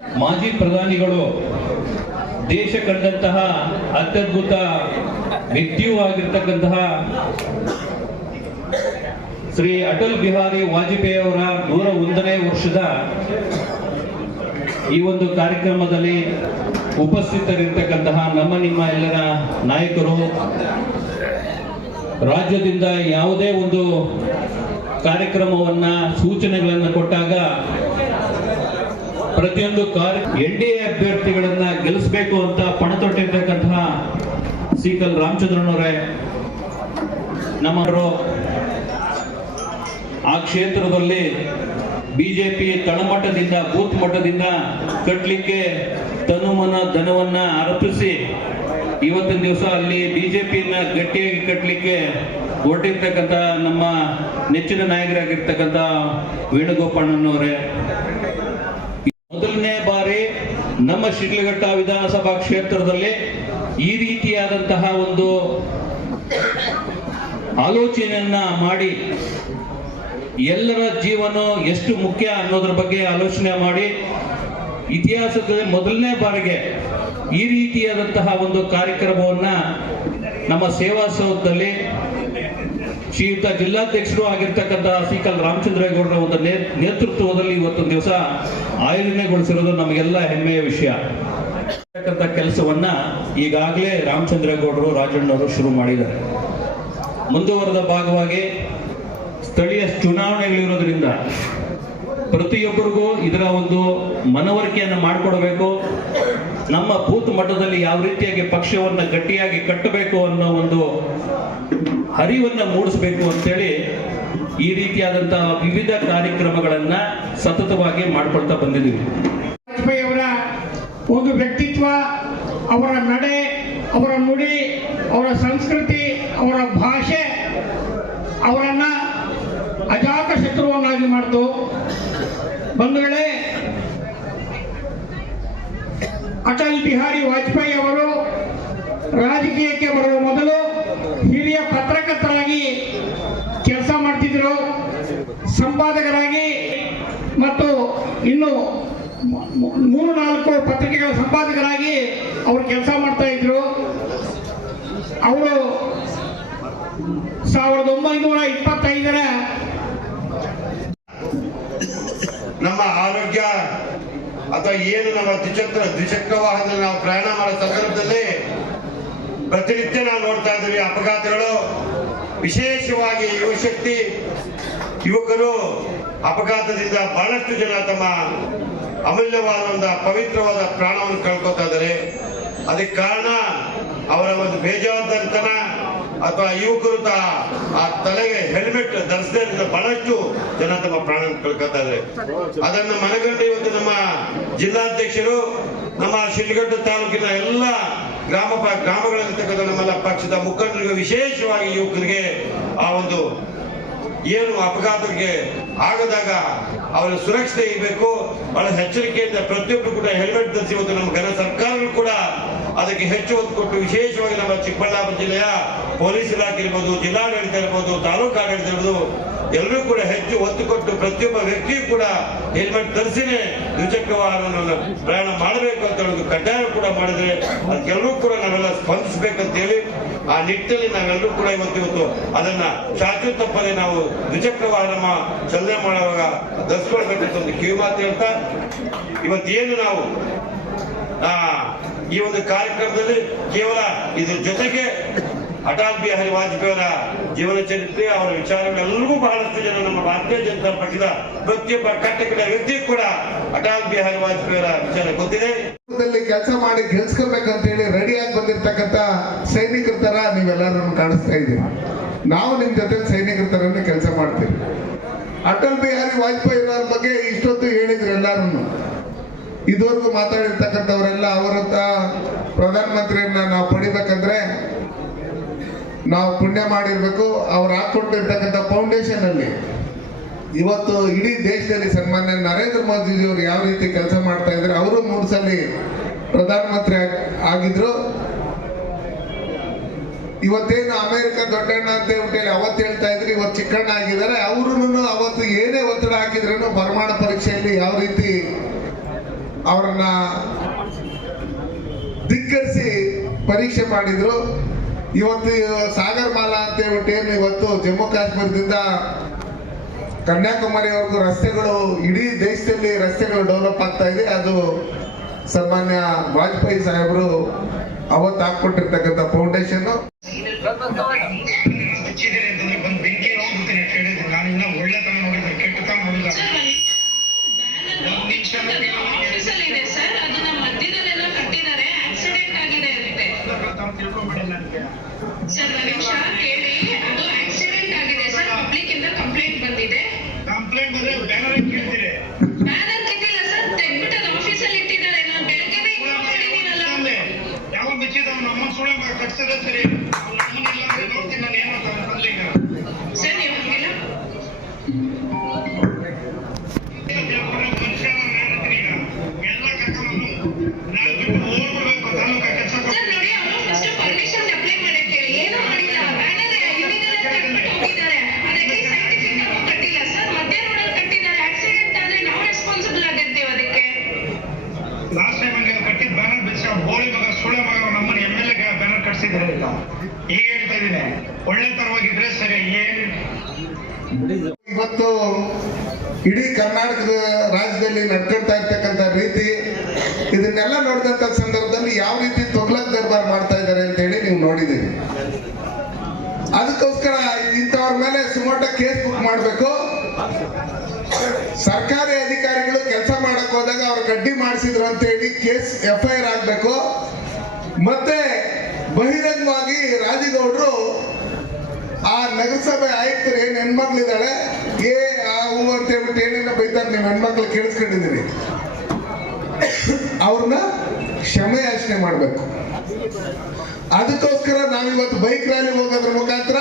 ಮಾಜಿ ಪ್ರಧಾನಿಗಳು ದೇಶ ಕಂಡಂತಹ ಅತ್ಯದ್ಭುತ ವ್ಯಕ್ತಿಯೂ ಆಗಿರ್ತಕ್ಕಂತಹ ಶ್ರೀ ಅಟಲ್ ಬಿಹಾರಿ ವಾಜಪೇಯಿ ಅವರ 101ನೇ ವರ್ಷದ ಈ ಒಂದು ಕಾರ್ಯಕ್ರಮದಲ್ಲಿ ಉಪಸ್ಥಿತರಿರ್ತಕ್ಕಂತಹ ನಿಮ್ಮ ಎಲ್ಲರ ನಾಯಕರು, ರಾಜ್ಯದಿಂದ ಯಾವುದೇ ಒಂದು ಕಾರ್ಯಕ್ರಮವನ್ನ ಸೂಚನೆಗಳನ್ನು ಕೊಟ್ಟಾಗ ಪ್ರತಿಯೊಂದು NDA ಅಭ್ಯರ್ಥಿಗಳನ್ನ ಗೆಲ್ಲಿಸಬೇಕು ಅಂತ ಪಣತೊಟ್ಟಿರ್ತಕ್ಕಂತಹ ಸಿಕಲ್ ರಾಮಚಂದ್ರನವರೇ, ನಮ್ಮವರು ಆ ಕ್ಷೇತ್ರದಲ್ಲಿ ಬಿಜೆಪಿ ತಳಮಟ್ಟದಿಂದ ಬೂತ್ ಮಟ್ಟದಿಂದ ಕಟ್ಟಲಿಕ್ಕೆ ತನುಮನ ಧನವನ್ನ ಅರ್ಪಿಸಿ ಇವತ್ತಿನ ದಿವಸ ಅಲ್ಲಿ ಬಿಜೆಪಿಯನ್ನ ಗಟ್ಟಿಯಾಗಿ ಕಟ್ಟಲಿಕ್ಕೆ ಹೊರಟಿರ್ತಕ್ಕಂಥ ನಮ್ಮ ನೆಚ್ಚಿನ ನಾಯಕರಾಗಿರ್ತಕ್ಕಂಥ ವೇಣುಗೋಪಾಲಣ್ಣನವರೇ, ಮೊದಲನೇ ಬಾರಿ ನಮ್ಮ ಶಿಡ್ಲಘಟ್ಟ ವಿಧಾನಸಭಾ ಕ್ಷೇತ್ರದಲ್ಲಿ ಈ ರೀತಿಯಾದಂತಹ ಒಂದು ಆಲೋಚನೆಯನ್ನ ಮಾಡಿ ಎಲ್ಲರ ಜೀವನ ಎಷ್ಟು ಮುಖ್ಯ ಅನ್ನೋದ್ರ ಬಗ್ಗೆ ಆಲೋಚನೆ ಮಾಡಿ ಇತಿಹಾಸದಲ್ಲಿ ಮೊದಲನೇ ಬಾರಿಗೆ ಈ ರೀತಿಯಾದಂತಹ ಒಂದು ಕಾರ್ಯಕ್ರಮವನ್ನ ನಮ್ಮ ಸೇವಾ ಸೌಧದಲ್ಲಿ ಶ್ರೀಯುತ ಜಿಲ್ಲಾಧ್ಯಕ್ಷರು ಆಗಿರ್ತಕ್ಕಂತಹ ಸಿಕಲ್ ರಾಮಚಂದ್ರೇಗೌಡರ ಒಂದು ನೇತೃತ್ವದಲ್ಲಿ ಇವತ್ತೊಂದು ದಿವಸ ಆಯೋಜನೆಗೊಳಿಸಿರೋದು ನಮಗೆಲ್ಲ ಹೆಮ್ಮೆಯ ವಿಷಯ. ಕೆಲಸವನ್ನ ಈಗಾಗಲೇ ರಾಮಚಂದ್ರೇಗೌಡರು ರಾಜಣ್ಣವರು ಶುರು ಮಾಡಿದ್ದಾರೆ. ಮುಂದುವರೆದ ಭಾಗವಾಗಿ ಸ್ಥಳೀಯ ಚುನಾವಣೆಗಳಿರೋದ್ರಿಂದ ಪ್ರತಿಯೊಬ್ಬರಿಗೂ ಇದರ ಒಂದು ಮನವರಿಕೆಯನ್ನು ಮಾಡಿಕೊಡಬೇಕು, ನಮ್ಮ ಬೂತ್ ಮಟ್ಟದಲ್ಲಿ ಯಾವ ರೀತಿಯಾಗಿ ಪಕ್ಷವನ್ನು ಗಟ್ಟಿಯಾಗಿ ಕಟ್ಟಬೇಕು ಅನ್ನೋ ಒಂದು ಅರಿವನ್ನು ಮೂಡಿಸಬೇಕು ಅಂತೇಳಿ ಈ ರೀತಿಯಾದಂತಹ ವಿವಿಧ ಕಾರ್ಯಕ್ರಮಗಳನ್ನ ಸತತವಾಗಿ ಮಾಡ್ಕೊಳ್ತಾ ಬಂದಿದ್ದೀವಿ. ವಾಜಪೇಯಿ ಅವರ ಒಂದು ವ್ಯಕ್ತಿತ್ವ, ಅವರ ನಡೆ, ಅವರ ನುಡಿ, ಅವರ ಸಂಸ್ಕೃತಿ, ಅವರ ಭಾಷೆ ಅವರನ್ನ ಅಜಾತ ಶತ್ರುವನ್ನಾಗಿ ಮಾಡ್ತು. ಬಂಧುಗಳೇ, ಅಟಲ್ ಬಿಹಾರಿ ವಾಜಪೇಯಿ ಅವರು ರಾಜಕೀಯಕ್ಕೆ ಬರುವ ಮೊದಲು ಹಿರಿಯ ಪತ್ರಕರ್ತರಾಗಿ ಕೆಲಸ ಮಾಡ್ತಿದ್ರು, ಸಂಪಾದಕರಾಗಿ ಮತ್ತು ಇನ್ನು 3-4 ಪತ್ರಿಕೆಗಳ ಸಂಪಾದಕರಾಗಿ ಅವರು ಕೆಲಸ ಮಾಡ್ತಾ ಇದ್ರು. ಅವರು 1925ರ ನಮ್ಮ ಆರೋಗ್ಯ ಅಥವಾ ಏನು ನಮ್ಮ ದ್ವಿಚಕ್ರ ವಾಹನದಲ್ಲಿ ನಾವು ಪ್ರಯಾಣ ಮಾಡೋ ಸಂದರ್ಭದಲ್ಲಿ ಪ್ರತಿನಿತ್ಯ ನಾವು ನೋಡ್ತಾ ಇದ್ದೀವಿ ಅಪಘಾತಗಳು. ವಿಶೇಷವಾಗಿ ಯುವಶಕ್ತಿ ಯುವಕರು ಅಪಘಾತದಿಂದ ಬಹಳಷ್ಟು ಜನ ತಮ್ಮ ಅಮೂಲ್ಯವಾದ ಒಂದು ಪವಿತ್ರವಾದ ಪ್ರಾಣವನ್ನು ಕಳ್ಕೊತಾ ಇದ್ದಾರೆ. ಅದಕ್ಕೆ ಕಾರಣ ಅವರ ಒಂದು ಬೇಜವಾಬ್ದಾರಿತನ ಅಥವಾ ಯುವಕರು ಆ ತಲೆಗೆ ಹೆಲ್ಮೆಟ್ ಧರಿಸದೇ ಬಹಳಷ್ಟು ಜನ ತಮ್ಮ ಪ್ರಾಣ ಕಳ್ಕೊತಾ ಇದ್ದಾರೆ. ಅದನ್ನು ಮನಗಂಡು ಇವತ್ತು ನಮ್ಮ ಜಿಲ್ಲಾಧ್ಯಕ್ಷರು ನಮ್ಮ ಶಿಡ್ಲಘಟ್ಟ ತಾಲೂಕಿನ ಎಲ್ಲ ಗ್ರಾಮಗಳಲ್ಲಿರ್ತಕ್ಕಂಥ ನಮ್ಮೆಲ್ಲ ಪಕ್ಷದ ಮುಖಂಡರಿಗೆ, ವಿಶೇಷವಾಗಿ ಯುವಕರಿಗೆ ಆ ಒಂದು ಏನು ಅಪಘಾತಕ್ಕೆ ಆಗದಾಗ ಅವರ ಸುರಕ್ಷತೆ ಇರಬೇಕು, ಬಹಳ ಎಚ್ಚರಿಕೆಯಿಂದ ಪ್ರತಿಯೊಬ್ಬರು ಕೂಡ ಹೆಲ್ಮೆಟ್ ಧರಿಸಿ ಇವತ್ತು ನಮ್ಮ ಘನ ಸರ್ಕಾರಗಳು ಕೂಡ ಅದಕ್ಕೆ ಹೆಚ್ಚು ಒತ್ತು ಕೊಟ್ಟು, ವಿಶೇಷವಾಗಿ ನಮ್ಮ ಚಿಕ್ಕಬಳ್ಳಾಪುರ ಜಿಲ್ಲೆಯ ಪೊಲೀಸ್ ಇಲಾಖೆ ಇರ್ಬೋದು, ಜಿಲ್ಲಾಡಳಿತ ಇರ್ಬೋದು, ತಾಲೂಕು ಆಡಳಿತ ಇರ್ಬೋದು, ಎಲ್ಲರೂ ಕೂಡ ಹೆಚ್ಚು ಒತ್ತು ಕೊಟ್ಟು ಪ್ರತಿಯೊಬ್ಬ ವ್ಯಕ್ತಿಯೂ ಕೂಡ ಹೆಲ್ಮೆಟ್ ಧರಿಸಿನೇ ದ್ವಿಚಕ್ರ ವಾಹನವನ್ನು ಪ್ರಯಾಣ ಮಾಡಬೇಕು ಅಂತ ಹೇಳೋದು ಕಡ್ಡಾಯ ಕೂಡ ಮಾಡಿದ್ರೆ ಅದಕ್ಕೆಲ್ಲರೂ ಕೂಡ ನಾವೆಲ್ಲ ಸ್ಪಂದಿಸಬೇಕಂತ ಹೇಳಿ ಆ ನಿಟ್ಟಿನಲ್ಲಿ ನಾವೆಲ್ಲರೂ ಕೂಡ ಇವತ್ತು ಅದನ್ನ ಚಾಚು ತಪ್ಪದೆ ನಾವು ದ್ವಿಚಕ್ರ ವಾಹನ ಚಲನೆ ಮಾಡುವಾಗ ಧರಿಸ್ಕೊಳ್ಬೇಕಂತ ಒಂದು ಕಿವಿ ಮಾತು ಹೇಳ್ತಾ, ಇವತ್ತೇನು ನಾವು ಈ ಒಂದು ಕಾರ್ಯಕ್ರಮದಲ್ಲಿ ಕೇವಲ ಇದ್ರ ಜೊತೆಗೆ ಅಟಲ್ ಬಿಹಾರಿ ವಾಜಪೇಯಿ ಅವರ ಜೀವನ ಚರಿತ್ರೆ, ಅವರ ವಿಚಾರಗಳೆಲ್ಲರಿಗೂ ಬಹಳಷ್ಟು ಜನ ನಮ್ಮ ಭಾರತೀಯ ಜನತಾ ಪಕ್ಷದ ಪ್ರತಿಯೊಬ್ಬ ಕಟ್ಟಕಡೆ ವ್ಯಕ್ತಿ ಕೂಡ ಅಟಲ್ ಬಿಹಾರಿ ವಾಜಪೇಯಿ ಅವರ ವಿಚಾರ ಗೊತ್ತಿದೆ. ಕೆಲಸ ಮಾಡಿ ಗೆಲ್ಸ್ಕೋಬೇಕಂತ ಹೇಳಿ ರೆಡಿಯಾಗಿ ಬಂದಿರ್ತಕ್ಕಂಥ ಸೈನಿಕರ ತರ ನೀವೆಲ್ಲರೂ ಕಾಣಿಸ್ತಾ ಇದ್ದೀವಿ. ನಾವು ನಿಮ್ ಜೊತೆ ಸೈನಿಕರ ತರನೇ ಕೆಲಸ ಮಾಡ್ತೀವಿ. ಅಟಲ್ ಬಿಹಾರಿ ವಾಜಪೇಯಿ ಅವರ ಬಗ್ಗೆ ಇಷ್ಟೊತ್ತು ಹೇಳಿದ್ರು ಎಲ್ಲಾರು. ಇದುವರೆಗೂ ಮಾತಾಡಿರ್ತಕ್ಕಂಥವರೆಲ್ಲ ಅವರಂತ ಪ್ರಧಾನಮಂತ್ರಿಯನ್ನ ನಾವು ಪಡಿಬೇಕಂದ್ರೆ ನಾವು ಪುಣ್ಯ ಮಾಡಿರ್ಬೇಕು. ಅವ್ರು ಹಾಕೊಟ್ಟಿರ್ತಕ್ಕಂಥ ಫೌಂಡೇಶನ್ ಅಲ್ಲಿ ಇವತ್ತು ಇಡೀ ದೇಶದಲ್ಲಿ ಸನ್ಮಾನ್ಯ ನರೇಂದ್ರ ಮೋದಿಜಿಯವರು ಯಾವ ರೀತಿ ಕೆಲಸ ಮಾಡ್ತಾ ಇದ್ದಾರೆ. ಅವರು 3 ಸಲ ಪ್ರಧಾನಮಂತ್ರಿ ಆಗಿದ್ರು. ಇವತ್ತೇನು ಅಮೆರಿಕ ದೊಡ್ಡಣ್ಣ ಅಂತ ಹೇಳಿ ಅವತ್ತು ಹೇಳ್ತಾ ಇದ್ರು, ಇವತ್ತು ಚಿಕ್ಕಣ್ಣ ಆಗಿದ್ದಾರೆ. ಅವರು ಅವತ್ತು ಏನೇ ಒತ್ತಡ ಹಾಕಿದ್ರೂ ಪರಮಾಣು ಪರೀಕ್ಷೆಯಲ್ಲಿ ಯಾವ ರೀತಿ ಅವರನ್ನ ಧಿಕ್ಕರಿಸಿ ಪರೀಕ್ಷೆ ಮಾಡಿದ್ರು. ಇವತ್ತು ಸಾಗರ್ ಮಾಲಾ ಅಂತ ಹೇಳ್ಬಿಟ್ಟು ಏನು ಇವತ್ತು ಜಮ್ಮು ಕಾಶ್ಮೀರದಿಂದ ಕನ್ಯಾಕುಮಾರಿವರೆಗೂ ರಸ್ತೆಗಳು ಇಡೀ ದೇಶದಲ್ಲಿ ರಸ್ತೆಗಳು ಡೆವಲಪ್ ಆಗ್ತಾ ಇದೆ. ಅದು ಸನ್ಮಾನ್ಯ ವಾಜಪೇಯಿ ಸಾಹೇಬರು ಅವತ್ತು ಹಾಕ್ಕೊಟ್ಟಿರ್ತಕ್ಕಂಥ ಫೌಂಡೇಶನ್. ಸರ್ ನಿಮಿಷ ಕೇಳಿ, ಅದು ಆಕ್ಸಿಡೆಂಟ್ ಆಗಿದೆ ಸರ್, ಪಬ್ಲಿಕ್ ಇಂದ ಕಂಪ್ಲೇಂಟ್ ಬಂದಿದೆ. ಕಂಪ್ಲೇಂಟ್ ಬಂದ್ರೆ ಬ್ಯಾನರ್ ಕೇಳ್ತೀರಿ, ಬ್ಯಾನರ್ ಕಿತ್ತಿಲ್ಲ ಸರ್, ತೆಗ್ಬಿಟ್ಟು ಅದು ಆಫೀಸಲ್ಲಿ ಇಟ್ಟಿದ್ದಾರೆ. ನಾನು ಬೆಳಗ್ಗೆನೇ ಇನ್ಫಾರ್ಮ್ ಮಾಡಿದ್ದೀನಲ್ಲ. ಯಾವ ಬಿಚ್ಚಿದ ನಮ್ಮ ಸುಳ್ಳು ಕಟ್ಸಿದ್ರೆ ಸರಿ, ನಮ್ಮನ್ನೆಲ್ಲ ನೋಡ್ತೀನಿ ನಾನು ಏನು ಅಂತ ಬರ್ಲಿಲ್ಲ ಸರ್. ನೀವು ಹಂಗಿಲ್ಲ ಎಲ್ಲ ಕರ್ಕೊಂಡು ನಾನು ಬಿಟ್ಟು ಓಡ್ಬಿಡ್ಬೇಕು ತಾಲೂಕು ಕೆಲಸ. ಸರ್ ನೋಡಿ, ಅವರು ಫಸ್ಟ್ ಪರ್ಮಿಷನ್ ಅಪ್ಲೈ ಮಾಡಕ್ಕೆ ಹೇಳಿ, ಏನು ಮಾಡಿಲ್ಲ. ಬ್ಯಾನರ್ ಇಲ್ಲಿಂದಲೇ ತೆಗ್ಬಿಟ್ಟು ಹೋಗಿದ್ದಾರೆ. ಅದಕ್ಕೆ ಸೈಂಟಿಫಿಕ್ ಆಗಿ ಕಟ್ಟಿಲ್ಲ ಸರ್, ಮಧ್ಯ ರೋಡಲ್ಲಿ ಕಟ್ಟಿದ್ದಾರೆ. ಆಕ್ಸಿಡೆಂಟ್ ಆದ್ರೆ ನಾವು ರೆಸ್ಪಾನ್ಸಿಬಲ್ ಆಗಿರ್ತೀವಿ ಅದಕ್ಕೆ. ಲಾಸ್ಟ್ ಟೈಮ್ ಹಂಗೆ ಕಟ್ಟಿದ್ ಬ್ಯಾನರ್ ಬಿಚ್ಚ ಬೋಳಿ ಮಗ ಸುಳ್ಳೆ ಮಗ ನಮ್ಮನ್ನ MLA ಬ್ಯಾನರ್ ಕಟ್ಸಿದ್ರೆ ಈಗ ಹೇಳ್ತಾ ಇದೀನಿ, ಒಳ್ಳೆ ತರವಾಗಿದ್ರೆ ಸರಿ. ಇವತ್ತು ಇಡೀ ಕರ್ನಾಟಕದ ರಾಜ್ಯದಲ್ಲಿ ನಡ್ಕೊಳ್ತಾ ಇರ್ತಕ್ಕಂಥ ರೀತಿ, ಇದನ್ನೆಲ್ಲ ನೋಡಿದಂತ ಸಂದರ್ಭದಲ್ಲಿ ಯಾವ ರೀತಿ ತೊಗ್ಲಕ್ ದರ್ಬಾರ್ ಮಾಡ್ತಾ ಇದ್ದಾರೆ ಅಂತ ಹೇಳಿ ನೀವು ನೋಡಿದ್ದೀರಿ. ಅದಕ್ಕೋಸ್ಕರ ಇಂಥವ್ರ ಮೇಲೆ ಸುಮೋಟ ಕೇಸ್ ಬುಕ್ ಮಾಡಬೇಕು. ಸರ್ಕಾರಿ ಅಧಿಕಾರಿಗಳು ಕೆಲಸ ಮಾಡಕ್ ಹೋದಾಗ ಅವ್ರು ಗಡ್ಡಿ ಮಾಡಿಸಿದ್ರು ಅಂತ ಹೇಳಿ ಕೇಸ್ FIR ಆಗ್ಬೇಕು. ಮತ್ತೆ ಬಹಿರಂಗವಾಗಿ ರಾಜಗೌಡರು ಆ ನಗರಸಭೆ ಆಯುಕ್ತರು ಏನ್ ಹೆಣ್ಮಕ್ಳಿದ್ದಾಳೆ ಹೂ ಅಂತ ಹೇಳ್ಬಿಟ್ಟು ಏನೇನೋ ಬೈತಾರೆ, ನೀವು ಹೆಣ್ಮಕ್ಳು ಕೇಳಿಸ್ಕೊಂಡಿದ್ದೀರಿ, ಅವ್ರನ್ನ ಕ್ಷಮೆ ಯಾಚನೆ ಮಾಡಬೇಕು. ಅದಕ್ಕೋಸ್ಕರ ನಾವಿವತ್ತು ಬೈಕ್ ರ್ಯಾಲಿ ಹೋಗೋದ್ರ ಮುಖಾಂತರ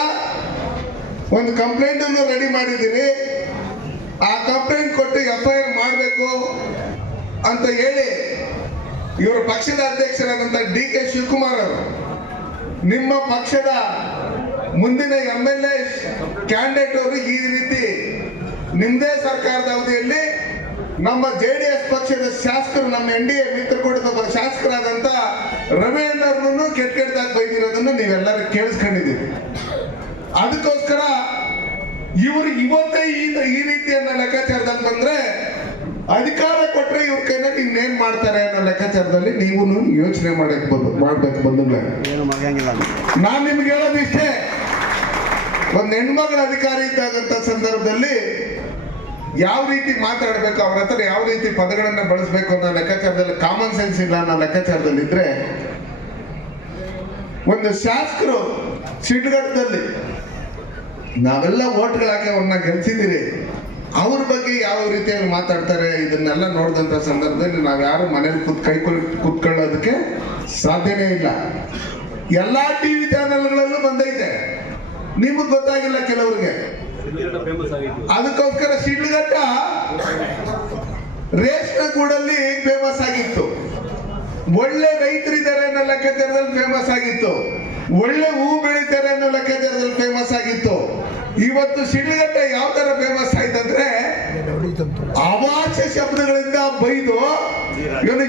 ಒಂದು ಕಂಪ್ಲೇಂಟ್ ಅನ್ನು ರೆಡಿ ಮಾಡಿದ್ದೀರಿ. ಆ ಕಂಪ್ಲೇಂಟ್ ಕೊಟ್ಟು FIR ಮಾಡಬೇಕು ಅಂತ ಹೇಳಿ ಇವರ ಪಕ್ಷದ ಅಧ್ಯಕ್ಷರಾದಂತ DK ಶಿವಕುಮಾರ್ ಅವರು, ನಿಮ್ಮ ಪಕ್ಷದ ಮುಂದಿನ MLA ಕ್ಯಾಂಡಿಡೇಟ್ ಅವರು ಈ ರೀತಿ ನಿಮ್ದೇ ಸರ್ಕಾರದ ಅವಧಿಯಲ್ಲಿ ನಮ್ಮ JDS ಪಕ್ಷದ ಶಾಸಕರು, ನಮ್ಮ NDA ಮಿತ್ರಕೂಟದ ಶಾಸಕರಾದಂತ ರವೀಂದ್ರರನ್ನು ಕೆಟ್ಟದಾಗಿ ಬೈದಿರೋದನ್ನು ನೀವೆಲ್ಲರೂ ಕೇಳಿಸ್ಕೊಂಡಿದ್ದೀರಿ. ಅದಕ್ಕೋಸ್ಕರ ಇವರು ಇವತ್ತೇ ಈ ರೀತಿಯನ್ನ ಲೆಕ್ಕಾಚಾರದಲ್ಲಿ ಬಂದ್ರೆ, ಅಧಿಕಾರ ಕೊಟ್ರೆ ಇವ್ರ ಕೈನಲ್ಲಿ ಇನ್ನೇನ್ ಮಾಡ್ತಾರೆ ಅನ್ನೋ ಲೆಕ್ಕಾಚಾರದಲ್ಲಿ ನೀವು ಯೋಚನೆ ಮಾಡ್ಬೇಕು ಬಂಧುಗಳೇ. ನಾನ್ ನಿಮ್ಗೆ ಹೇಳೋದಿಷ್ಟೇ, ಒಂದ್ ಹೆಣ್ಮಗಳ ಅಧಿಕಾರಿ ಇದ್ದಾಗಂತ ಸಂದರ್ಭದಲ್ಲಿ ಯಾವ ರೀತಿ ಮಾತಾಡ್ಬೇಕು, ಅವ್ರ ಹತ್ರ ಯಾವ ರೀತಿ ಪದಗಳನ್ನ ಬಳಸಬೇಕು ಅನ್ನೋ ಲೆಕ್ಕಾಚಾರದಲ್ಲಿ, ಕಾಮನ್ ಸೆನ್ಸ್ ಇಲ್ಲ ಅನ್ನೋ ಲೆಕ್ಕಾಚಾರದಲ್ಲಿ ಇದ್ರೆ, ಒಂದು ಶಾಸಕರು ಸಿಡ್ಗಟ್ಟದಲ್ಲಿ ನಾವೆಲ್ಲ ಓಟ್ಗಳು ಹಾಕಿ ಅವ್ರನ್ನ ಗೆಲ್ಸಿದ್ದೀರಿ, ಅವ್ರ ಬಗ್ಗೆ ಯಾವ ರೀತಿಯಾಗಿ ಮಾತಾಡ್ತಾರೆ, ಇದನ್ನೆಲ್ಲ ನೋಡಿದಂತ ಸಂದರ್ಭದಲ್ಲಿ ನಾವ್ ಯಾರು ಮನೇಲಿ ಕುತ್ಕೊಳ್ಳೋದಕ್ಕೆ ಸಾಧ್ಯನೇ ಇಲ್ಲ. ಎಲ್ಲಾ TV ಚಾನೆಲ್ಗಳಲ್ಲೂ ಬಂದೈತೆ, ನಿಮಗ್ ಗೊತ್ತಾಗಿಲ್ಲ ಕೆಲವ್ರಿಗೆ. ಅದಕ್ಕೋಸ್ಕರ ಶಿಡ್ಲಘಟ್ಟ ರೇಷ್ಮೆ ಗೂಡಲ್ಲಿ ಫೇಮಸ್ ಆಗಿತ್ತು, ಒಳ್ಳೆ ರೈತರಿದ್ದಾರೆ ಅನ್ನೋ ಲೆಕ್ಕಾಚಾರದಲ್ಲಿ ಫೇಮಸ್ ಆಗಿತ್ತು, ಒಳ್ಳೆ ಹೂ ಬೆಳೀತಾರೆ ಅನ್ನೋ ಲೆಕ್ಕಾಚಾರದಲ್ಲಿ ಫೇಮಸ್ ಆಗಿತ್ತು. ಇವತ್ತು ಶಿಡ್ಲಘಟ್ಟ ಯಾವ ತರ ಫೇಮಸ್ ಆಯ್ತಂದ್ರೆ, ಅವಾಚ್ಯ ಶಬ್ದಗಳಿಂದ ಬೈದು ಇವನು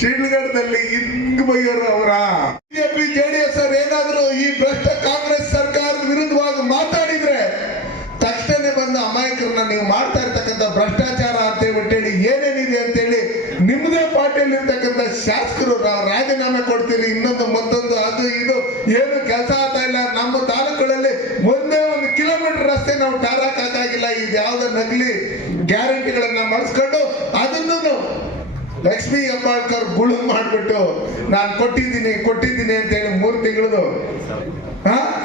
ಶಿಡ್ಲಘಟ್ಟದಲ್ಲಿ ಹಿಂಗ್ ಬೈಯೋರು ಅವರ. ಬಿಜೆಪಿ JDS ಅವರು ಏನಾದ್ರು ಈ ಭ್ರಷ್ಟ ಕಾಂಗ್ರೆಸ್ ಸರ್ಕಾರದ ವಿರುದ್ಧವಾಗಿ ಮಾತಾಡಿದ್ರೆ ತಕ್ಷಣ ಬಂದು ಅಮಾಯಕರನ್ನ ನೀವು ಮಾಡ್ತಾ ಇರ್ತಕ್ಕಂಥ ಭ್ರಷ್ಟಾಚಾರ ಅಂತ ಹೇಳ್ಬಿಟ್ಟು ಏನೇನಿದೆ ಅಂತ ಹೇಳಿ ನಿಮ್ಮದೇ ಪಾರ್ಟಿಯಲ್ಲಿ ಇರ್ತಕ್ಕಂಥ ಶಾಸಕರು ರಾಜೀನಾಮೆ ಕೊಡ್ತೀರಿ, ಇನ್ನೊಂದು ಮತ್ತೊಂದು ಅದು ಇದು ಏನು ಕೆಲಸ ಆಗ್ತಾ ಇಲ್ಲ. ನಮ್ಮ ತಾಲೂಕುಗಳಲ್ಲಿ ಒಂದೇ 1 ಕಿಲೋಮೀಟರ್ ರಸ್ತೆ ನಾವು ಟಾರಾಕ್ ಹಾಕಾಗಿಲ್ಲ. ಇದು ಯಾವ್ದೋ ನಕಲಿ ಗ್ಯಾರಂಟಿಗಳನ್ನ ಮಾಡಿಸ್ಕೊಂಡು ಅದನ್ನು ಲಕ್ಷ್ಮೀ ಹೆಬ್ಬಾಳ್ಕರ್ ಗುಳು ಮಾಡ್ಬಿಟ್ಟು ನಾನು ಕೊಟ್ಟಿದ್ದೀನಿ ಅಂತ ಹೇಳಿ 3 ತಿಂಗಳದು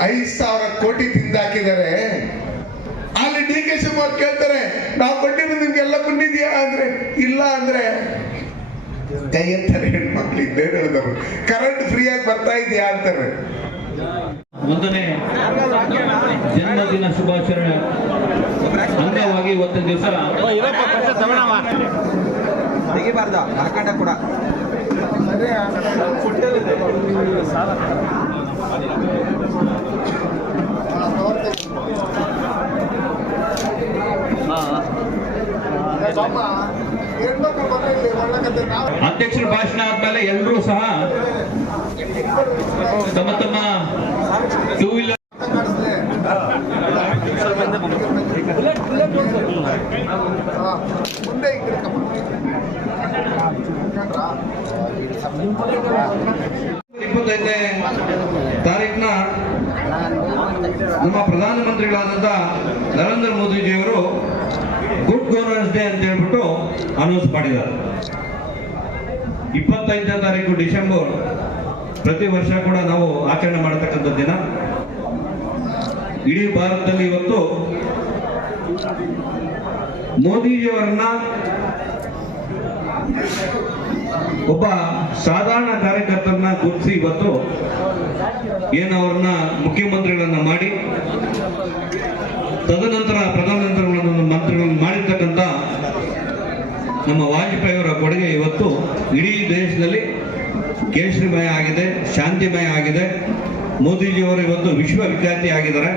5,000 ಕೋಟಿ ತಿಂದಾಕಿದ್ದಾರೆ. ಅಲ್ಲಿ DK ಶಿವಕುಮಾರ್ ಕೇಳ್ತಾರೆ, ನಾವು ಕೊಟ್ಟಿದ್ದು ನಿಮ್ಗೆಲ್ಲ ಬಂದಿದ್ಯಾ ಅಂದ್ರೆ ಇಲ್ಲ ಅಂದ್ರೆ ಕೈ ಅಂತಾರೆ ಹೆಣ್ಮಕ್ಳಿಗೆ. ಬೇರೆ ಹೇಳಿದವರು ಕರೆಂಟ್ ಫ್ರೀಯಾಗಿ ಬರ್ತಾ ಇದೆಯಾ ಅಂತಾರೆ. ಒಂದನೇ ಜನ್ಮದಿನ ಶುಭಾಚರಣೆ ಅಂಗವಾಗಿ ಇವತ್ತಿನ ದಿವಸ ತೆಗಿಬಾರ್ದು ಹಾಕೊಂಡ ಕೂಡ ಹಾ ಅಧ್ಯಕ್ಷರ ಭಾಷಣ ಆದ್ಮೇಲೆ ಎಲ್ಲರೂ ಸಹ ತಮ್ಮ ತಮ್ಮ ಟೂ ವೀಲರ್ ಮುಂದೆ 25ನೇ ತಾರೀಕಿನ ನಮ್ಮ ಪ್ರಧಾನಮಂತ್ರಿಗಳಾದಂಥ ನರೇಂದ್ರ ಮೋದಿಜಿಯವರು ಗುಡ್ ಗವರ್ನೆನ್ಸ್ ಡೇ ಅಂತ ಹೇಳ್ಬಿಟ್ಟು ಅನೌನ್ಸ್ ಮಾಡಿದ್ದಾರೆ. 25ನೇ ತಾರೀಕು ಡಿಸೆಂಬರ್ ಪ್ರತಿ ವರ್ಷ ಕೂಡ ನಾವು ಆಚರಣೆ ಮಾಡತಕ್ಕಂಥ ದಿನ. ಇಡೀ ಭಾರತದಲ್ಲಿ ಇವತ್ತು ಮೋದಿಜಿಯವರನ್ನ ಒಬ್ಬ ಸಾಧಾರಣ ಕಾರ್ಯಕರ್ತರನ್ನ ಗುರುತಿಸಿ ಇವತ್ತು ಏನು ಅವ್ರನ್ನ ಮುಖ್ಯಮಂತ್ರಿಗಳನ್ನ ಮಾಡಿ ತದನಂತರ ಮಂತ್ರಿಗಳನ್ನು ಮಾಡಿರ್ತಕ್ಕಂಥ ನಮ್ಮ ವಾಜಪೇಯಿ ಅವರ ಕೊಡುಗೆ ಇವತ್ತು ಇಡೀ ದೇಶದಲ್ಲಿ ಕೇಸರಿಮಯ ಆಗಿದೆ, ಶಾಂತಿಮಯ ಆಗಿದೆ. ಮೋದಿಜಿಯವರು ಇವತ್ತು ವಿಶ್ವವಿಖ್ಯಾತಿ ಆಗಿದ್ದಾರೆ.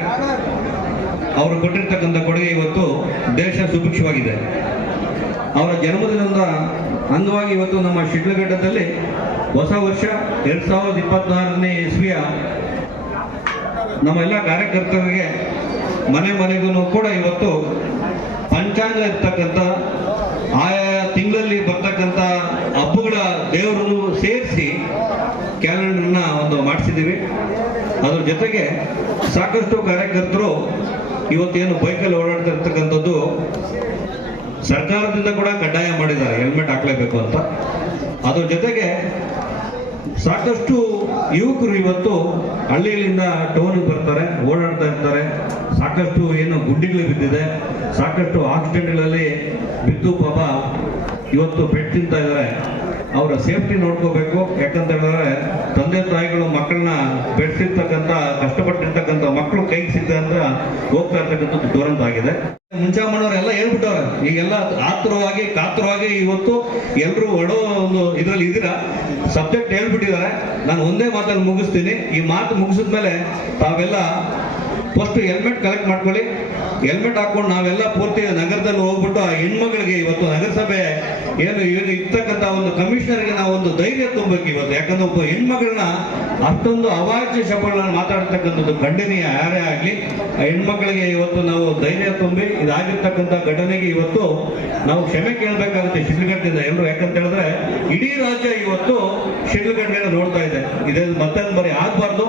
ಅವರು ಕೊಟ್ಟಿರ್ತಕ್ಕಂಥ ಕೊಡುಗೆ ಇವತ್ತು ದೇಶ ಸುಭಿಕ್ಷವಾಗಿದೆ. ಅವರ ಜನ್ಮದಿನದ ಅಂಗವಾಗಿ ಇವತ್ತು ನಮ್ಮ ಶಿಡ್ಲಘಟ್ಟದಲ್ಲಿ ಹೊಸ ವರ್ಷ 2024ನೇ ಇಸ್ವಿಯ ನಮ್ಮೆಲ್ಲ ಕಾರ್ಯಕರ್ತರಿಗೆ ಮನೆ ಮನೆಗೂ ಕೂಡ ಇವತ್ತು ಪಂಚಾಂಗ ಇರ್ತಕ್ಕಂಥ ಆಯಾ ತಿಂಗಳಲ್ಲಿ ಬರ್ತಕ್ಕಂಥ ಹಬ್ಬಗಳ ದೇವರನ್ನು ಸೇರಿಸಿ ಕ್ಯಾಲೆಂಡರ್ನ ಒಂದು ಮಾಡಿಸಿದ್ದೀವಿ. ಅದ್ರ ಜೊತೆಗೆ ಸಾಕಷ್ಟು ಕಾರ್ಯಕರ್ತರು ಇವತ್ತೇನು ಬೈಕಲ್ಲಿ ಓಡಾಡ್ತಾ ಇರ್ತಕ್ಕಂಥದ್ದು ಸರ್ಕಾರದಿಂದ ಕೂಡ ಕಡ್ಡಾಯ ಮಾಡಿದ್ದಾರೆ, ಹೆಲ್ಮೆಟ್ ಹಾಕ್ಲೇಬೇಕು ಅಂತ. ಅದ್ರ ಜೊತೆಗೆ ಸಾಕಷ್ಟು ಯುವಕರು ಇವತ್ತು ಹಳ್ಳಿಗಳಿಂದ ಟೌನ್ಗೆ ಬರ್ತಾರೆ, ಓಡಾಡ್ತಾ ಇರ್ತಾರೆ. ಸಾಕಷ್ಟು ಏನು ಗುಂಡಿಗಳು ಬಿದ್ದಿದೆ, ಸಾಕಷ್ಟು ಆಕ್ಸಿಡೆಂಟ್ಗಳಲ್ಲಿ ಬಿದ್ದು ಪಾಪ ಇವತ್ತು ಪೆಟ್ಟು ತಿಂತಾ ಇದ್ದಾರೆ. ಅವರ ಸೇಫ್ಟಿ ನೋಡ್ಕೋಬೇಕು. ಯಾಕಂತ ಹೇಳಿದ್ರೆ ತಂದೆ ತಾಯಿಗಳು ಮಕ್ಕಳನ್ನ ಬೆಳೆಸಿರ್ತಕ್ಕಂಥ ಕಷ್ಟಪಟ್ಟಿರ್ತಕ್ಕಂಥ ಮಕ್ಕಳು ಕೈಗೆ ಸಿಕ್ಕಂತ ಹೋಗ್ತಾ ಇರ್ತಕ್ಕಂಥದ್ದು ದುರಂತ ಆಗಿದೆ. ಮುಂಚಾಮಣ್ಣವರೆಲ್ಲ ಹೇಳ್ಬಿಟ್ಟವ್ರೆ, ಈಗೆಲ್ಲ ಕಾತುರವಾಗಿ ಇವತ್ತು ಎಲ್ಲರೂ ಒಡೋ ಒಂದು ಇದರಲ್ಲಿ ಇದೀರ ಸಬ್ಜೆಕ್ಟ್ ಹೇಳ್ಬಿಟ್ಟಿದ್ದಾರೆ. ನಾನು ಒಂದೇ ಮಾತನ್ನು ಮುಗಿಸ್ತೀನಿ. ಈ ಮಾತು ಮುಗಿಸಿದ್ಮೇಲೆ ತಾವೆಲ್ಲ ಫಸ್ಟ್ ಹೆಲ್ಮೆಟ್ ಕಲೆಕ್ಟ್ ಮಾಡ್ಕೊಳ್ಳಿ. ಹೆಲ್ಮೆಟ್ ಹಾಕೊಂಡು ನಾವೆಲ್ಲ ಪೂರ್ತಿ ನಗರದಲ್ಲಿ ಹೋಗ್ಬಿಟ್ಟು ಆ ಹೆಣ್ಮಗಳಿಗೆ ಇವತ್ತು ನಗರಸಭೆ ಏನು ಇರ್ತಕ್ಕಂಥ ಒಂದು ಕಮಿಷನರ್ಗೆ ನಾವು ಒಂದು ಧೈರ್ಯ ತುಂಬಬೇಕು ಇವತ್ತು. ಯಾಕಂದ್ರೆ ಒಬ್ಬ ಹೆಣ್ಮಗಳನ್ನ ಅಷ್ಟೊಂದು ಅವಾಚ್ಯ ಶಬ್ದಗಳನ್ನ ಮಾತಾಡ್ತಕ್ಕಂಥದ್ದು ಖಂಡನೀಯ. ಯಾರೇ ಆಗ್ಲಿ ಆ ಹೆಣ್ಮಕ್ಳಿಗೆ ಇವತ್ತು ನಾವು ಧೈರ್ಯ ತುಂಬಿ ಇದಾಗಿರ್ತಕ್ಕಂಥ ಘಟನೆಗೆ ಇವತ್ತು ನಾವು ಕ್ಷಮೆ ಕೇಳಬೇಕಾಗುತ್ತೆ ಶಿಡ್ಲಘಟ್ಟದಿಂದ ಎಲ್ಲರೂ. ಯಾಕಂತ ಹೇಳಿದ್ರೆ ಇಡೀ ರಾಜ್ಯ ಇವತ್ತು ಶಿಡ್ಲಘಟ್ಟೆಯನ್ನು ನೋಡ್ತಾ ಇದೆ. ಇದೇ ಮತ್ತೆ ಬರೀ ಆಗ್ಬಾರ್ದು,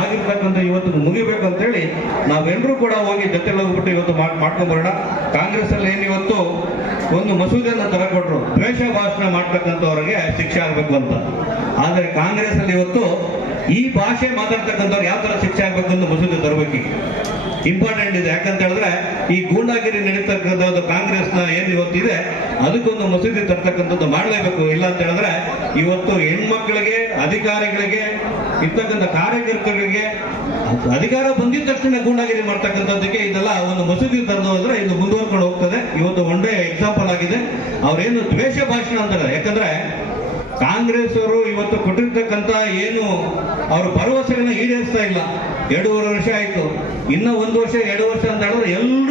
ಆಗಿರ್ತಕ್ಕಂಥ ಇವತ್ತು ಮುಗಿಬೇಕು ಅಂತ ಹೇಳಿ ನಾವೆಲ್ಲರೂ ಕೂಡ ಹೋಗಿ ಜೊತೆಲಿ ಹೋಗ್ಬಿಟ್ಟು ಇವತ್ತು ಮಾಡ್ಕೊಂಡ್ಬರೋಣ. ಕಾಂಗ್ರೆಸ್ ಅಲ್ಲಿ ಏನಿವತ್ತು ಒಂದು ಮಸೂದೆಯನ್ನು ತರಕೊಟ್ರು, ದ್ವೇಷ ಭಾಷಣ ಮಾಡ್ತಕ್ಕಂಥವ್ರಿಗೆ ಶಿಕ್ಷೆ ಆಗ್ಬೇಕು ಅಂತ. ಆದ್ರೆ ಕಾಂಗ್ರೆಸ್ ಅಲ್ಲಿ ಇವತ್ತು ಈ ಭಾಷೆ ಮಾತಾಡ್ತಕ್ಕಂಥವ್ರು ಯಾವ ತರ ಶಿಕ್ಷೆ ಆಗ್ಬೇಕು ಅಂತ ಮಸೂದೆ ತರಬೇಕು. ಇಂಪಾರ್ಟೆಂಟ್ ಇದೆ. ಯಾಕಂತ ಹೇಳಿದ್ರೆ ಈ ಗೂಂಡಾಗಿರಿ ನಡೀತಕ್ಕಂಥದ್ದು ಕಾಂಗ್ರೆಸ್ನ ಏನು ಇವತ್ತಿದೆ ಅದಕ್ಕೊಂದು ಮಸೂದೆ ತರ್ತಕ್ಕಂಥದ್ದು ಮಾಡಲೇಬೇಕು. ಇಲ್ಲ ಅಂತ ಹೇಳಿದ್ರೆ ಇವತ್ತು ಹೆಣ್ಮಕ್ಳಿಗೆ, ಅಧಿಕಾರಿಗಳಿಗೆ, ಇರ್ತಕ್ಕಂಥ ಕಾರ್ಯಕರ್ತರಿಗೆ ಅಧಿಕಾರ ಬಂದಿದ ತಕ್ಷಣ ಗೂಂಡಾಗಿರಿ ಮಾಡ್ತಕ್ಕಂಥದ್ದಕ್ಕೆ ಇದೆಲ್ಲ ಒಂದು ಮಸೂದೆ ತರದು ಅಂದ್ರೆ ಇದು ಮುಂದುವರ್ಕೊಂಡು ಹೋಗ್ತದೆ. ಇವತ್ತು ಒಂದೇ ಎಕ್ಸಾಂಪಲ್ ಆಗಿದೆ. ಅವ್ರೇನು ದ್ವೇಷ ಭಾಷಣ ಅಂತಾರೆ. ಯಾಕಂದ್ರೆ ಕಾಂಗ್ರೆಸ್ ಅವರು ಇವತ್ತು ಕೊಟ್ಟಿರ್ತಕ್ಕಂಥ ಏನು ಅವ್ರ ಭರವಸೆಗಳನ್ನ ಈಡೇರಿಸ್ತಾ ಇಲ್ಲ. 2.5 ವರ್ಷ ಆಯ್ತು. ಇನ್ನ 1 ವರ್ಷ 2 ವರ್ಷ ಅಂತ ಹೇಳಿದ್ರೆ ಎಲ್ಲರೂ